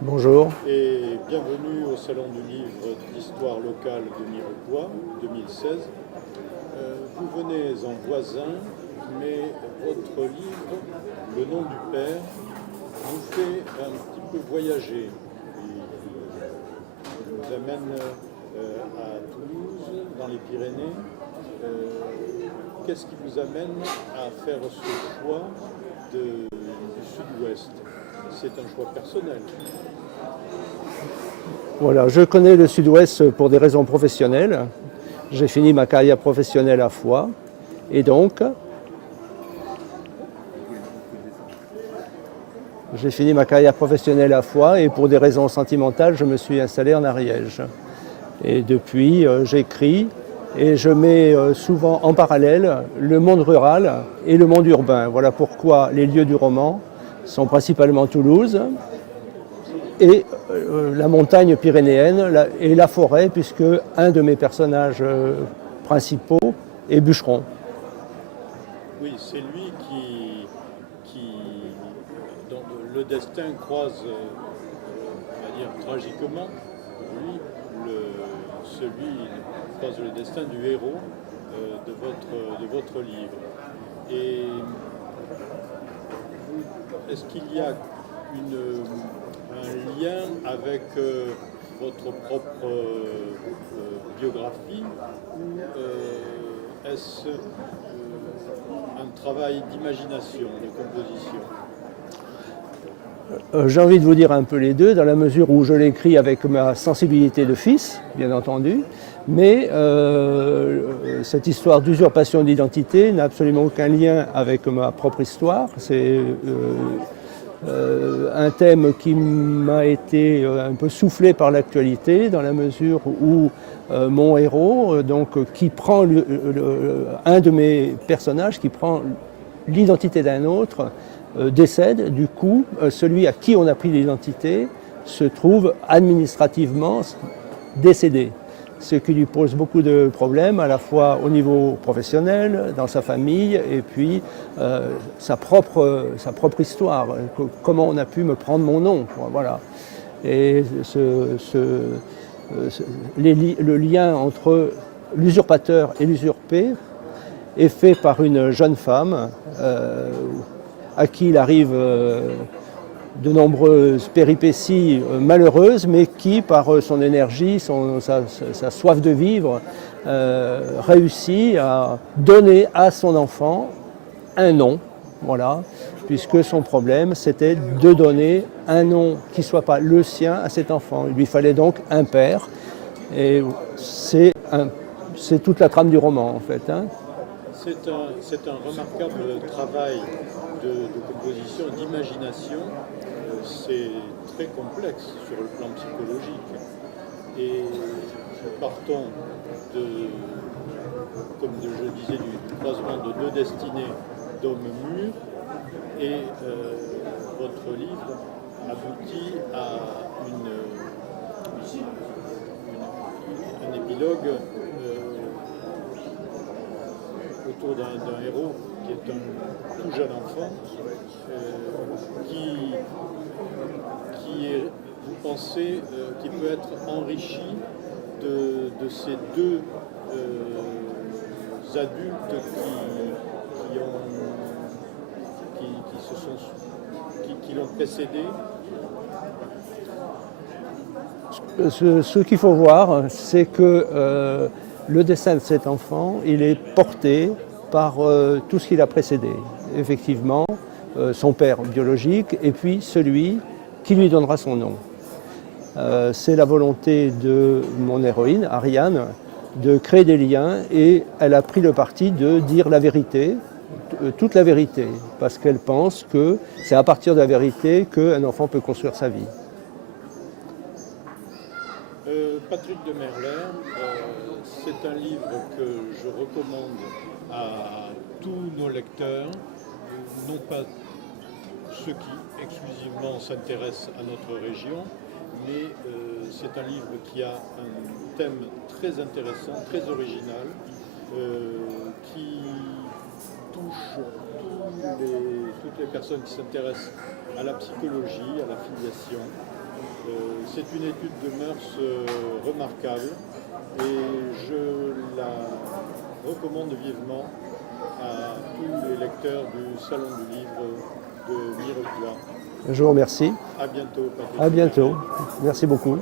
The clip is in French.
Bonjour. Et bienvenue au Salon du Livre d'Histoire locale de Mirepoix 2016. Vous venez en voisin, mais votre livre, Le nom du père, vous fait un petit peu voyager. Il nous amène à Toulouse, dans les Pyrénées. Qu'est-ce qui vous amène à faire ce choix du sud-ouest? C'est un choix personnel. Voilà, je connais le Sud-Ouest pour des raisons professionnelles. J'ai fini ma carrière professionnelle à Foix et donc pour des raisons sentimentales, je me suis installé en Ariège. Et depuis, j'écris et je mets souvent en parallèle le monde rural et le monde urbain. Voilà pourquoi les lieux du roman sont principalement Toulouse, et la montagne pyrénéenne et la forêt, puisque un de mes personnages principaux est bûcheron. Oui, c'est lui dont le destin croise, on va dire tragiquement, lui, celui croise le destin du héros de votre livre. Et est-ce qu'il y a un lien avec votre propre biographie ou est-ce un travail d'imagination, de composition? J'ai envie de vous dire un peu les deux, dans la mesure où je l'écris avec ma sensibilité de fils, bien entendu, mais cette histoire d'usurpation d'identité n'a absolument aucun lien avec ma propre histoire. C'est un thème qui m'a été un peu soufflé par l'actualité, dans la mesure où mon héros, qui prend un de mes personnages, qui prend l'identité d'un autre, décède. Du coup, celui à qui on a pris l'identité se trouve administrativement décédé, ce qui lui pose beaucoup de problèmes, à la fois au niveau professionnel, dans sa famille, et puis sa propre histoire. Comment on a pu me prendre mon nom, voilà. Et le lien entre l'usurpateur et l'usurpé est fait par une jeune femme à qui il arrive de nombreuses péripéties malheureuses, mais qui, par son énergie, sa soif de vivre, réussit à donner à son enfant un nom, voilà, puisque son problème, c'était de donner un nom qui ne soit pas le sien à cet enfant. Il lui fallait donc un père, et c'est toute la trame du roman, en fait. C'est un remarquable travail de composition, d'imagination. C'est très complexe sur le plan psychologique. Et partons comme je disais, du croisement de deux destinées d'hommes mûrs, et votre livre aboutit à un épilogue autour d'un héros qui est un tout jeune enfant qui est, vous pensez, qui peut être enrichi de ces deux adultes qui l'ont précédé. Ce qu'il faut voir, c'est que le destin de cet enfant, il est porté par tout ce qui l'a précédé. Effectivement, son père biologique et puis celui qui lui donnera son nom. C'est la volonté de mon héroïne, Ariane, de créer des liens, et elle a pris le parti de dire la vérité, toute la vérité, parce qu'elle pense que c'est à partir de la vérité qu'un enfant peut construire sa vie. Patrick de Merlin, c'est un livre que je recommande à tous nos lecteurs, non pas ceux qui exclusivement s'intéressent à notre région, mais c'est un livre qui a un thème très intéressant, très original, qui touche toutes les personnes qui s'intéressent à la psychologie, à la filiation, C'est une étude de mœurs remarquable et je la recommande vivement à tous les lecteurs du Salon du Livre de Mirepoix. Je vous remercie. À bientôt, Patrick. À bientôt. Merci beaucoup.